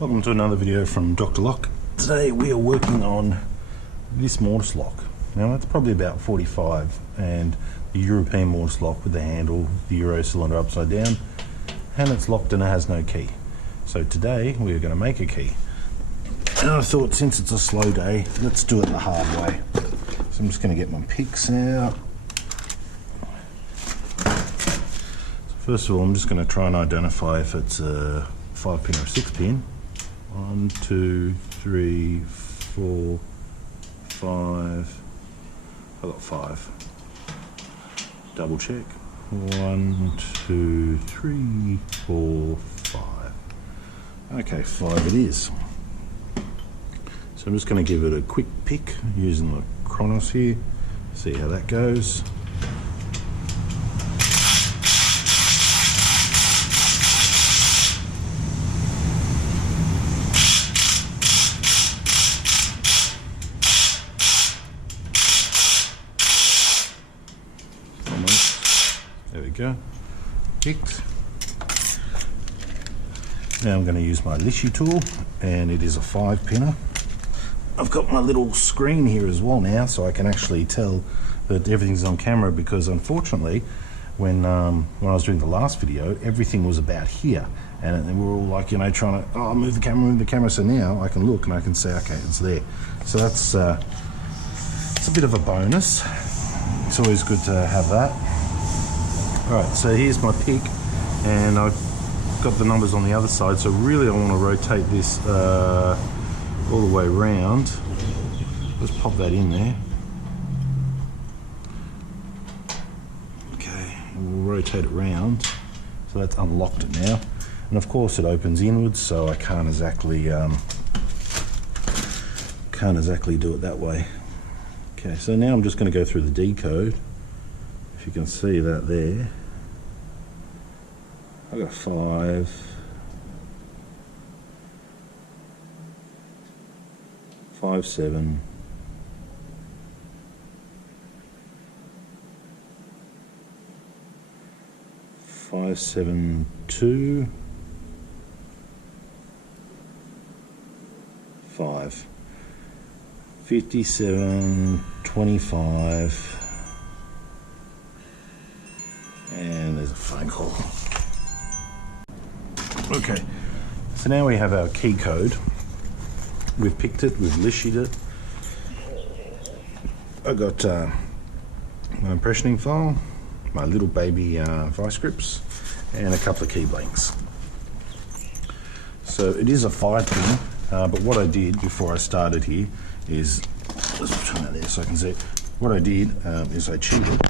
Welcome to another video from Dr. Lock. Today we are working on this mortise lock. Now that's probably about 45 and the European mortise lock with the handle, the Euro cylinder upside down, and it's locked and it has no key. So today we are going to make a key. And I thought since it's a slow day, let's do it the hard way. So I'm just going to get my picks out. So first of all, I'm just going to try and identify if it's a 5-pin or a 6-pin. 1, 2, 3, 4, 5. I got 5. Double check. 1, 2, 3, 4, 5. Okay, 5 it is. So I'm just going to give it a quick pick using the Kronos here. See how that goes. There we go, picked. Now I'm going to use my Lishi tool, and it is a 5-pinner. I've got my little screen here as well now, so I can actually tell that everything's on camera, because unfortunately when I was doing the last video, everything was about here, and we were all like, you know, trying to move the camera, so now I can look and I can say, okay, it's there. So that's it's a bit of a bonus. It's always good to have that. Alright, so here's my pick, and I've got the numbers on the other side, so really I want to rotate this all the way around. Let's pop that in there. Okay, and we'll rotate it around. So that's unlocked it now. And of course it opens inwards, so I can't exactly do it that way. Okay, so now I'm just going to go through the D code. If you can see that there, I got 5, 5, 7, 5, 7, 2, 5, 57, 25. And there's a phone call. Okay, so now we have our key code. We've picked it, we've Lishied it. I got my impressioning file, my little baby vice grips, and a couple of key blanks. So it is a 5-pin, but what I did before I started here is, let's turn that there so I can see. What I did is I cheated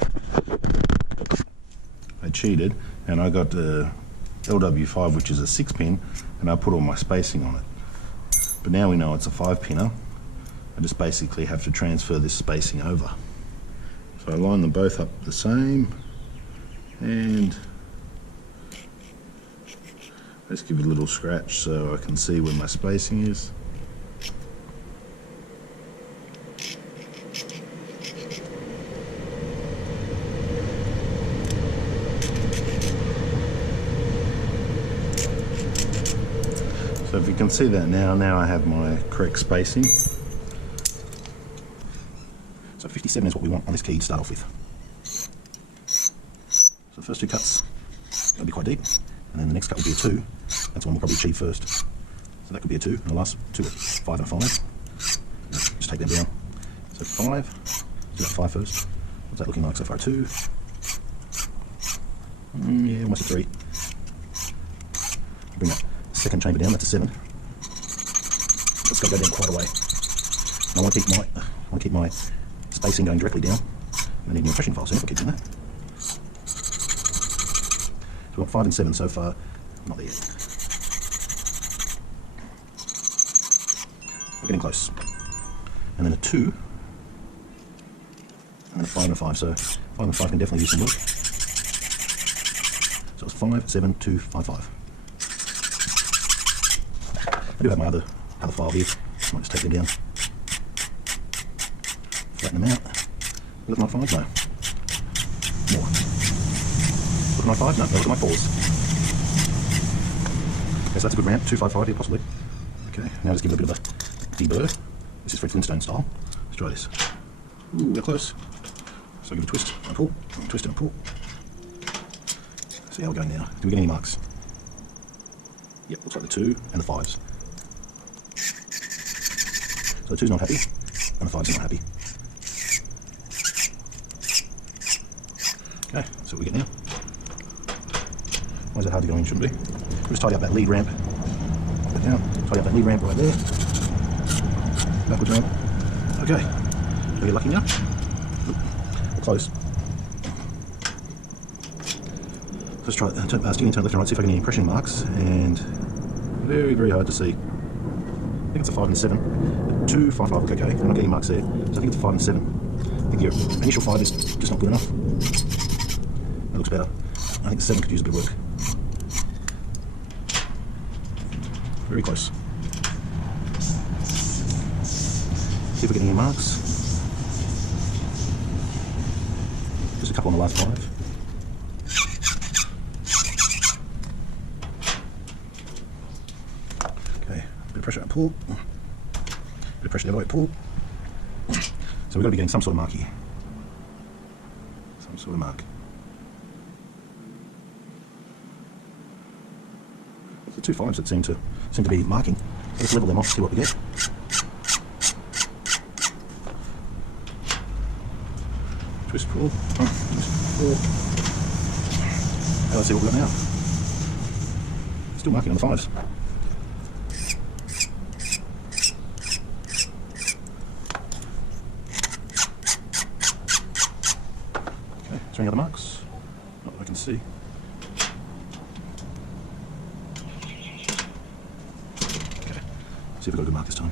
and I got the LW5, which is a 6-pin, and I put all my spacing on it. But now we know it's a 5-pinner. I just basically have to transfer this spacing over. So I line them both up the same, and let's give it a little scratch so I can see where my spacing is. So if you can see that now I have my correct spacing. So 57 is what we want on this key to start off with. So the first 2 cuts, that'll be quite deep, and then the next cut will be a 2. That's one we'll probably achieve first. So that could be a 2, and the last 2 are 5 and a 5. Just take them down. So 5, let's do that 5 first. What's that looking like so far? 2. Yeah, almost a 3. Bring that second chamber down, that's a 7. Let's go down quite a way. I want to keep my spacing going directly down. I need an impression file soon if I keep doing that. So we've got 5 and 7 so far, not there yet. We're getting close. And then a 2, and then a 5 and a 5, so 5 and 5 can definitely use some work. So it's 5, 7, 2, 5, 5. I do have my other file here. I might just take them down, flatten them out. Look at my 5, no. More. Look at my 5, no. Look at my 4s. Okay, so that's a good ramp. 255 here, possibly. Okay, now just give it a bit of a deburr. This is Fred Flintstone style. Let's try this. Ooh, they're close. So give it a twist and pull, twist and pull. See how we're going now. Do we get any marks? Yep, looks like the 2 and the 5s. So the 2's not happy, and the 5's not happy. Okay, so what we get now. Why is it hard to go in? Shouldn't be. We'll just tidy up that lead ramp. Put that down. Tidy up that lead ramp right there. Backwards ramp. Okay. Are you lucky now? We're close. Let's try steering turn left and right, see if I get any impression marks, and very, very hard to see. I think it's a 5 and a 7. The 2, 5, 5 look okay. I'm not getting marks there. So I think it's a 5 and 7. I think your initial 5 is just not good enough. That looks better. I think the 7 could use a bit of work. Very close. See if we're getting any marks. Just a couple on the last 5. Okay, a bit of pressure and pull. A bit of pressure the other way, pull. So we've got to be getting some sort of mark here. Some sort of mark. It's the 2 5s that seem to be marking. Let's level them off, see what we get. Twist, pull. Twist, pull. Now let's see what we've got now. Still marking on the 5s. Okay, is there any other marks? Not that I can see. Okay, see if we've got a good mark this time.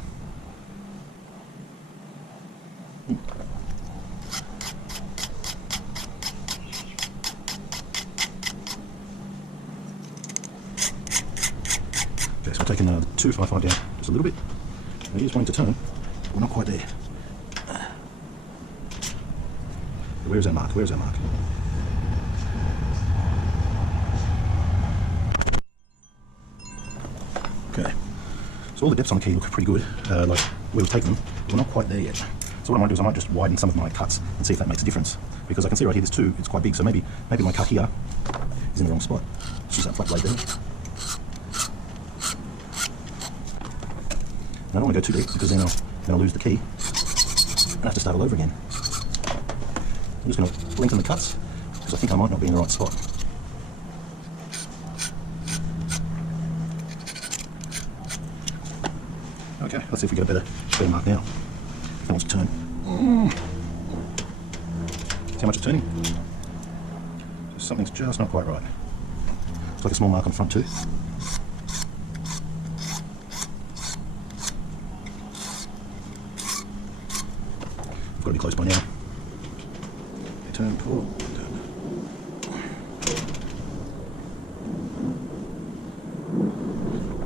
Okay, so we're taking the 2 5 5 down just a little bit. It is wanting to turn, but we're not quite there. Where's that mark? Where's that mark? Okay, so all the depths on the key look pretty good, like where we've taken them, but we're not quite there yet. So what I might do is I might just widen some of my cuts and see if that makes a difference. Because I can see right here there's 2, it's quite big, so maybe my cut here is in the wrong spot. Let's use that flat blade there. I don't want to go too deep because then I'll lose the key and have to start all over again. I'm just going to lengthen the cuts because I think I might not be in the right spot. Okay, let's see if we get a better mark now. If it wants to turn. See how much it's turning? So something's just not quite right. It's like a small mark on the front too. I've got to be close by now. Okay, turn, pull, turn.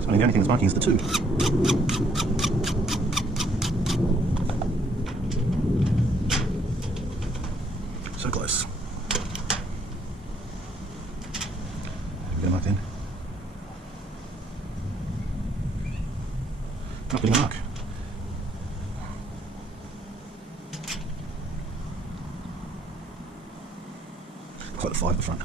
So I mean, the only thing that's marking is the 2. So close. Get a mark then. Not getting a mark. Looks like the 5 at the front.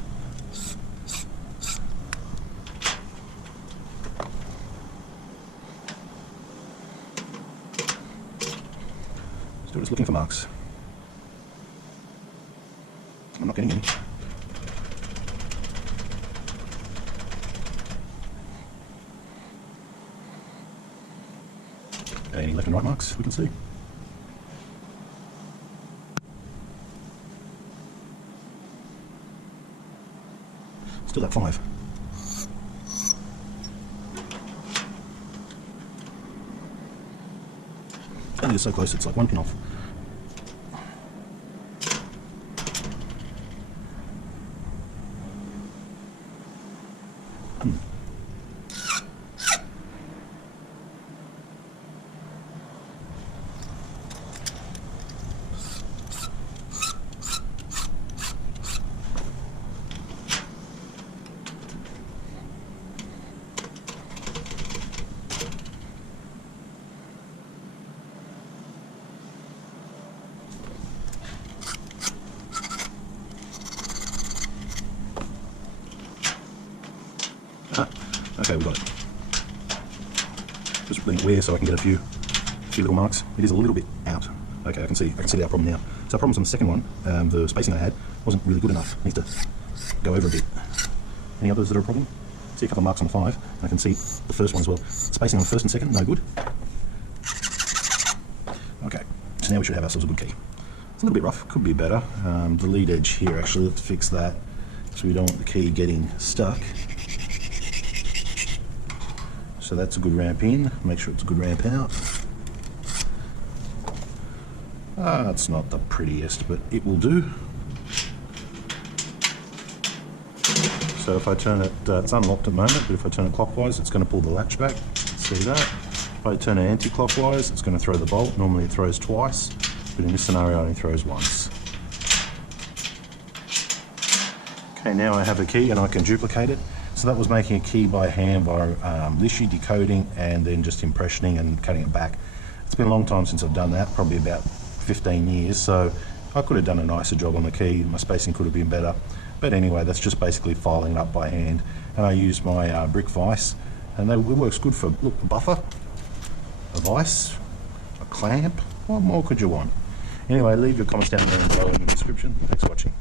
Still just looking for marks. I'm not getting any. Any left and right marks we can see? Still that 5. And it is so close, it's like 1 pin off. Okay, we got it. Just letting it wear so I can get a few little marks. It is a little bit out. Okay, I can see our problem now. So our problems on the second one, the spacing I had wasn't really good enough. Needs to go over a bit. Any others that are a problem? See a couple of marks on the 5. I can see the first one as well. Spacing on the first and second, no good. Okay, so now we should have ourselves a good key. It's a little bit rough, could be better. The lead edge here, actually, let's fix that so we don't want the key getting stuck. So that's a good ramp in, make sure it's a good ramp out. It's not the prettiest, but it will do. So if I turn it, it's unlocked at the moment, but if I turn it clockwise, it's going to pull the latch back. See that? If I turn it anti-clockwise, it's going to throw the bolt. Normally it throws twice, but in this scenario it only throws once. Okay, now I have a key and I can duplicate it. So that was making a key by hand by Lishi decoding and then just impressioning and cutting it back. It's been a long time since I've done that, probably about 15 years, so I could have done a nicer job on the key. My spacing could have been better. But anyway, that's just basically filing it up by hand. And I use my brick vise, and it works good for, look, a buffer, a vise, a clamp. What more could you want? Anyway, leave your comments down there below in the description. Thanks for watching.